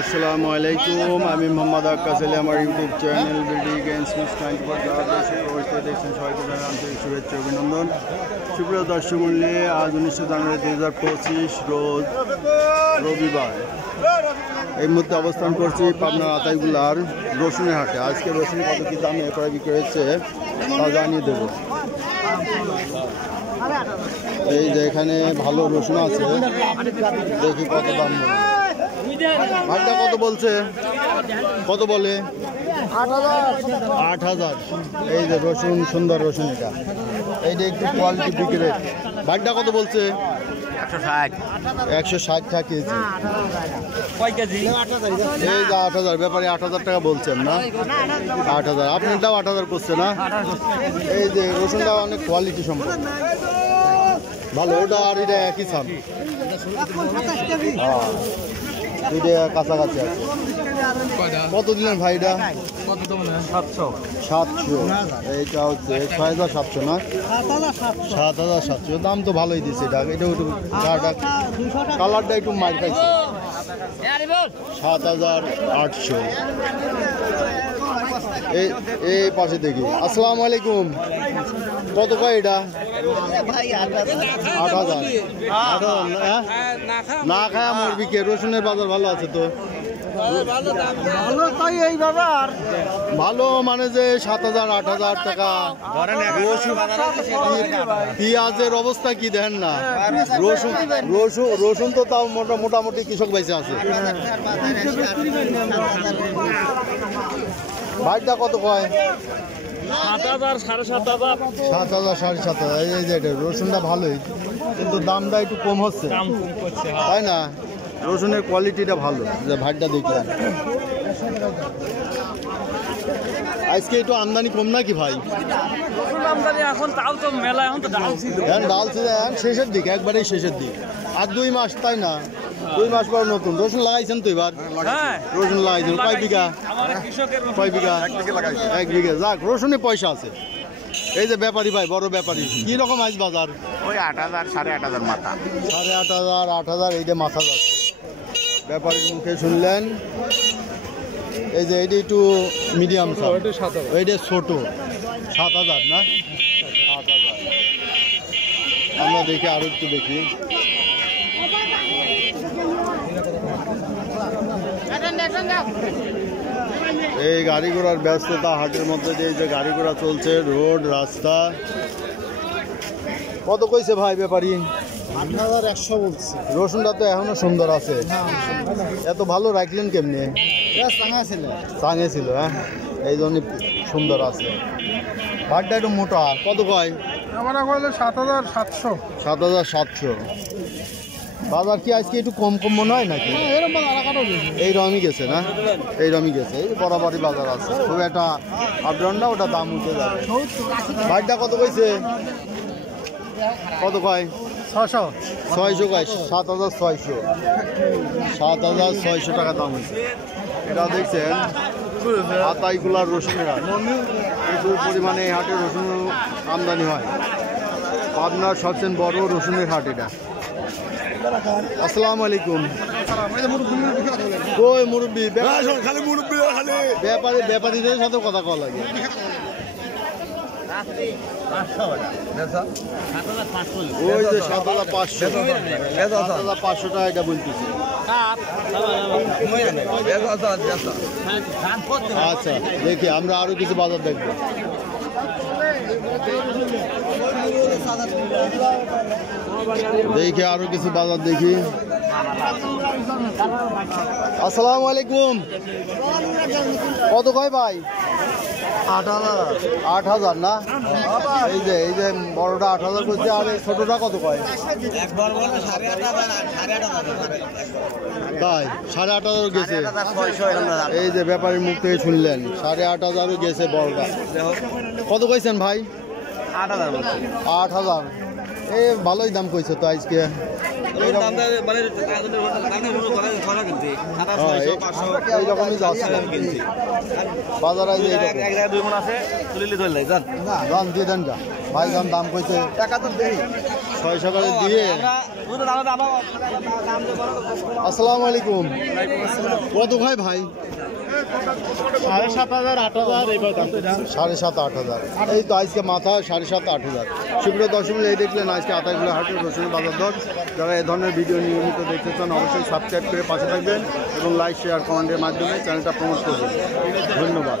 আসসালামু আলাইকুম, আমি মোহাম্মদ আক্কাস আলী। আমার YouTube channel BD games news 24 দেখছেন, সবাইকে জানাই আন্তরিক শুভেচ্ছা অভিনন্দন। সুপ্রিয় দর্শক মূল্যে আজ 19 জানুয়ারি 2025 রোজ রবিবার। এই মুহূর্তে অবস্থান করছি পাবনার আতাইগুলার রসুনের হাটে। আজকে রসুন কত কী দামে এরপরে বিক্রি হচ্ছে তা জানিয়ে দেবো। এই যে এখানে ভালো রসুন আছে, দেখি কত দাম বলে। ভাইটা কত বলছে, কত বলে? 8,000। এই যে রসুন, সুন্দর রসুন, এটা এইটা একটু কোয়ালিটি বিক্রি। ভাইটা কত বলছে? 160 টাকা কেজি। এই যে 8,000, ব্যাপারে 8,000 টাকা বলছেন না? 8,000। আপনারটাও 8,000 করছে না? এই যে রসুনটা অনেক কোয়ালিটি সম্পন্ন, ভালো। ওটা আর এটা একই সাম, দুইটা কাছাকাছি আছে। কত দিলেন ভাই এটা? 700। এইটা হচ্ছে 6,700 না? 7,700। দাম তো ভালোই দিচ্ছে এটা। এটা একটু কালারটা একটু মার খাইছে। 7,800। এই পাশে দেখি। আসসালামু আলাইকুম, কত কয় এটা? 8,000। না খায় মরবি কে? রসুনের বাজার ভালো আছে তো? ভালো মানে যে 7,000 8,000 টাকা। পেঁয়াজের অবস্থা কি দেখেন না? রসুন তো তাও মোটামুটি কৃষক বাইসে আছে। ভাইটা কত কয়? 7,000 7,500। 7,000 7,500। এই যে এটা রসুনটা ভালোই, কিন্তু দামটা একটু কম হচ্ছে, তাই না? রসুনের কোয়ালিটিটা ভালো। যে ভাইটা দেখলাম আজকে একটু আমদানি কম নাকি ভাই? আমদানি এখন তাও তো মেলা, এখন তো ডাল ছিল, ডাল ছিল শেষের দিক, একবারেই শেষের দিক। আর 2 মাস, তাই না? 2 মাস পর নতুন রসুন লাগাইছেন তো এবার? রসুন লাগাইছেন কয় বিঘা? কয় বিঘা? 1 বিঘা। যাক, রসুনে পয়সা আছে। এই যে ব্যাপারী ভাই, বড় ব্যাপারী, কি রকম আজ বাজার? ওই 8,000 8,500 মাথা। 8,500 8,000 এইটা মাথা যাচ্ছে। ব্যাপারীর মুখে শুনলেন। এই যে এইটা একটু মিডিয়াম, এইটা ছোট। 7,000 না? 7,000। আমরা দেখি, আরো একটু দেখি। এই গাড়ি ঘোড়ার ব্যস্ততা, হাটের মধ্যে দিয়ে যে গাড়ি ঘোড়া চলছে, রোড রাস্তা। কত কইছে ভাই ব্যাপারী? 8,100 বলছে। রসুনটা তো এখনো সুন্দর আছে। এত ভালো রাখলেন কেমনি? চাঙে ছিল, হ্যাঁ, এই জন্য সুন্দর আছে। ভাতটা একটু মোটা। কত কয়? আমরা কইলে 7,700। 7,700। বাজার কি আজকে একটু কম কম মনে হয় নাকি? এই রমই গেছে না? এই রমই গেছে, এই বরাবরই বাজার আছে, খুব একটা আপডাউন না, ওটা দাম উঠে যাবে। ভাইটা কত কইছে? কত কয়? 600 কয়? 7,600। 7,600 টাকা দাম হয়েছে। এটা দেখছেন আতাইগুলার রসুনের হাট। প্রচুর পরিমাণে এই হাটে রসুন আমদানি হয়। পাবনার সবচেয়ে বড় রসুনের হাট এটা। আসসালামু আলাইকুম। কই মুরব্বী? ব্যাপারীদের সাথে কথা কওয়া লাগে। ওই যে 7,500। 7,500 টাকা এটা বলতেছে। আচ্ছা, দেখি আমরা আরো কিছু বাজার দেখবো। দেখি আরো কিছু বাজার দেখি। আসসালামু আলাইকুম, কত কয় ভাই? 8,000 না? এই যে বড়টা 8,000 করছে, আর এই ছোটটা কত কয়? তাই 8,500 গেছে। এই যে ব্যাপারীর মুখ থেকে শুনলেন, 8,500 গেছে বড়টা। কত কইছেন ভাই? 8,000। এই ভালোই দাম কইছে তো আজকে। এইরকমই যাচ্ছে বাজার। দিয়ে দেন ভাই, দাম কইছে। 6-7 হাজার দিয়ে। আসসালামু আলাইকুম। কত ভাই ভাই? 7,500 8,000 এবার দাম 7,500 8,000। এই তো আজকে মাথা 7,500 8,000। সুপ্রিয় দর্শক এই দেখলেন আজকে আতাইগুলো হাটের রসুনের বাজার দর। যারা এই ধরনের ভিডিও নিয়মিত দেখতে চান অবশ্যই সাবস্ক্রাইব করে পাশে থাকবেন এবং লাইক শেয়ার কমেন্টের মাধ্যমে চ্যানেলটা প্রমোট করবেন। ধন্যবাদ।